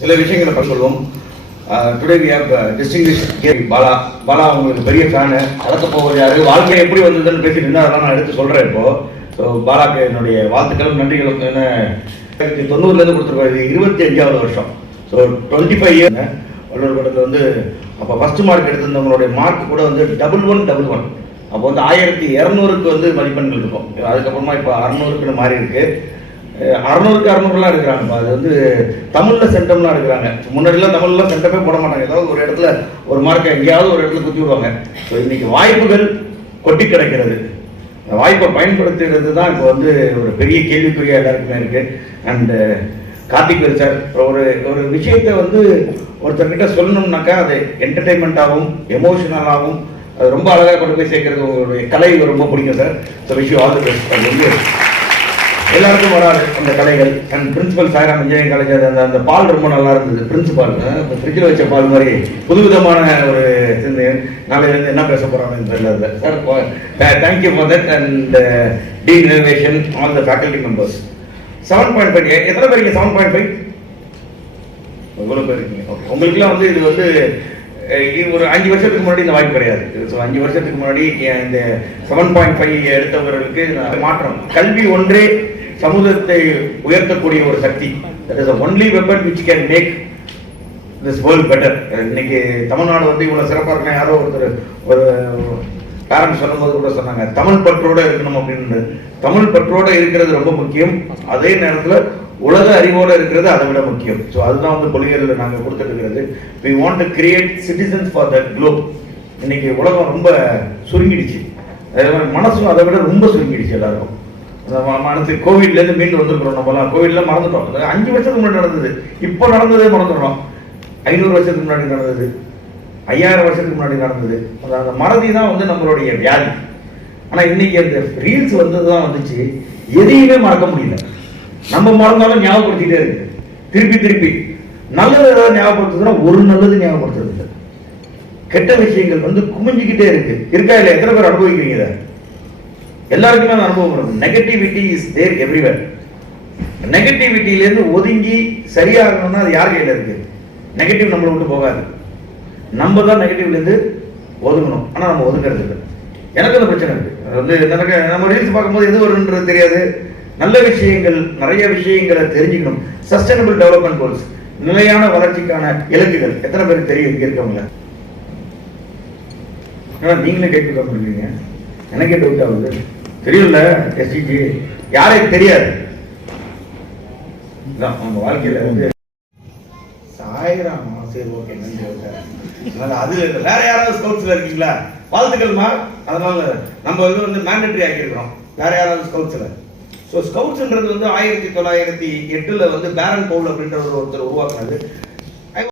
சில விஷயங்களை பார்த்து சொல்லுவோம் today we have distinguish K Bala. Bala உங்களுக்கு பெரிய ஃபேனு நடக்க போவது யாரு? வாழ்க்கை எப்படி வந்ததுன்னு பேசிட்டு இருந்தா அதெல்லாம் நான் எடுத்து சொல்கிறேன் இப்போ. ஸோ பாலாக்கு என்னுடைய வாழ்த்துக்களும் நன்றிகளும் என்ன? ஆயிரத்தி தொண்ணூறுலேருந்து கொடுத்துருக்கோம். இது இருபத்தி அஞ்சாவது வருஷம். So twenty five year Valluvar படத்தில் வந்து அப்போ ஃபர்ஸ்ட் மார்க் எடுத்திருந்தவங்களுடைய மார்க் கூட வந்து டபுள் ஒன் டபுள் ஒன் அப்போ வந்து ஆயிரத்தி இரநூறுக்கு வந்து மதிப்பெண்கள் இருக்கும். அதுக்கப்புறமா இப்போ அறநூறுக்குன்னு மாறி இருக்குது அறநூறுக்கு அறநூறுலாம் எடுக்கிறாங்க அது வந்து தமிழில் சென்டம்லாம் எடுக்கிறாங்க. முன்னாடிலாம் தமிழ்லாம் சென்டமே போட மாட்டாங்க. ஏதாவது ஒரு இடத்துல ஒரு மார்க்கை எங்கேயாவது ஒரு இடத்துல குத்தி விடுவாங்க. ஸோ இன்னைக்கு வாய்ப்புகள் கொட்டி கிடக்கிறது. அந்த வாய்ப்பை பயன்படுத்துறது தான் இப்போ வந்து ஒரு பெரிய கேள்விக்குறியாக எல்லாருக்குமே இருக்கு. அண்ட் கார்த்திக் சார் ஒரு ஒரு விஷயத்தை வந்து ஒருத்தர்கிட்ட சொல்லணும்னாக்கா அது என்டர்டைன்மெண்ட்டாகவும் எமோஷனலாகவும் அது ரொம்ப அழகாக கொண்டு போய் சேர்க்கறது உங்களுடைய கலை ரொம்ப பிடிக்கும் சார். ஸோ விஷயம் ஆல் தி பெஸ்ட் அது வந்து எல்லாருக்கும் வராது அந்த கலைகள். And principal Sairam engineering college அந்த அந்த பால் ரொம்ப நல்லா இருந்தது பிரின்சிபால் ஃப்ரிட்ஜில் வச்ச பால் மாதிரி புதுவிதமான ஒரு சிந்தனை நாளையிலேருந்து என்ன பேச போகிறாங்கன்னு தெரியல sir thank you for that and dean innovation all the faculty members seven point five எத்தனை பேருக்கு செவன் பாயிண்ட் ஃபைவ் இவ்வளோ பேர் இருக்கீங்க உங்களுக்குலாம் வந்து இது வந்து இது ஒரு அஞ்சு வருஷத்துக்கு முன்னாடி இந்த வாய்ப்பு கிடையாது. ஸோ அஞ்சு வருஷத்துக்கு முன்னாடி இந்த செவன் பாயிண்ட் ஃபைவ் எடுத்தவர்களுக்கு மாற்றம் கல்வி ஒன்றே சமூகத்தை உயர்த்தக்கூடிய ஒரு சக்தி. That is only weapon which can make this world better இன்னைக்கு தமிழ்நாடு வந்து இவ்வளோ சிறப்பாக இருக்கணும் யாரோ ஒருத்தர் ஒரு பேரண்ட்ஸ் சொல்லும்போது கூட சொன்னாங்க தமிழ் பற்றோட இருக்கணும் அப்படின்னு. தமிழ் பற்றோட இருக்கிறது ரொம்ப முக்கியம். அதே நேரத்தில் உலக அறிவோட இருக்கிறது அதை விட முக்கியம். ஸோ அதுதான் வந்து கொள்கைகளில் நாங்கள் கொடுத்துட்டு we want to create citizens for that globe இன்னைக்கு உலகம் ரொம்ப சுருங்கிடுச்சு. அதே மாதிரி மனசும் அதை விட ரொம்ப சுருங்கிடுச்சு எல்லாருக்கும். அந்த கோவிட்லேருந்து மீண்டு வந்திருக்கிறோம் நம்மலாம் கோவிட்ல மறந்துட்டோம். அஞ்சு வருஷத்துக்கு முன்னாடி நடந்தது. இப்போ நடந்ததே மறந்துடுறோம். ஐநூறு வருஷத்துக்கு முன்னாடி நடந்தது. ஐயாயிரம் வருஷத்துக்கு முன்னாடி நடந்தது. அந்த மறதி தான் வந்து நம்மளுடைய வியாதி. ஆனால் இன்னைக்கு அந்த ரீல்ஸ் வந்தது தான் வந்துச்சு. எதையுமே மறக்க முடியல. நம்ம மறந்தாலும் ஞாபகப்படுத்திட்டே இருக்கு. திருப்பி திருப்பி. நல்லது ஏதாவது ஞாபகப்படுத்துதுன்னா ஒரு நல்லது ஞாபகப்படுத்துறது கெட்ட விஷயங்கள் வந்து குமிஞ்சிக்கிட்டே இருக்கு. இருக்கா இல்லை எத்தனை பேர் அனுபவிக்கிறீங்க இதை? எல்லாருக்குமே அந்த அனுபவம் இருக்கும் நெகட்டிவிட்டி இஸ் தேர் எவ்ரிவேர் நெகட்டிவிட்டியிலேருந்து ஒதுங்கி சரியாகணும்னா அது யார் கையில் இருக்கு? நெகட்டிவ் நம்மளை விட்டு போகாது. நம்ம தான் நெகட்டிவ்லேருந்து ஒதுங்கணும். ஆனால் நம்ம ஒதுங்கிறது இல்லை. எனக்கு அந்த பிரச்சனை இருக்கு. அது வந்து எனக்கு நம்ம ரீல்ஸ் பார்க்கும்போது எது வருன்றது தெரியாது. நல்ல விஷயங்கள் நிறைய விஷயங்களை தெரிஞ்சுக்கணும். சஸ்டைனபிள் டெவலப்மெண்ட் கோல்ஸ் நிலையான வளர்ச்சிக்கான இலக்குகள். எத்தனை பேருக்கு தெரியும்? இங்க இருக்கவங்க நீங்களே கேட்க எனக்கு எனக்கே டவுட் ஆகுது. தெரியும்ல எஸ்டிஜி யாரையும் தெரியாது. அவங்க உங்க வாழ்க்கையில வந்து சாயிராமா சரி ஓகே நன்றி ஓகே. அதனால அது வேற யாராவது ஸ்கவுட்ஸ்ல இருக்கீங்களா? வாழ்த்துக்கள்மா. அதனால நம்ம இது வந்து மேண்டட்ரி ஆக்கியிருக்கிறோம். வேற யாராவது ஸ்கவுட்ஸ்ல ஸோ ஸ்கவுட்ஸ்ன்றது வந்து ஆயிரத்தி தொள்ளாயிரத்தி எட்டுல வந்து பேரன் பவுல் அப்படின்ற ஒருத்தர் உருவாக்குனது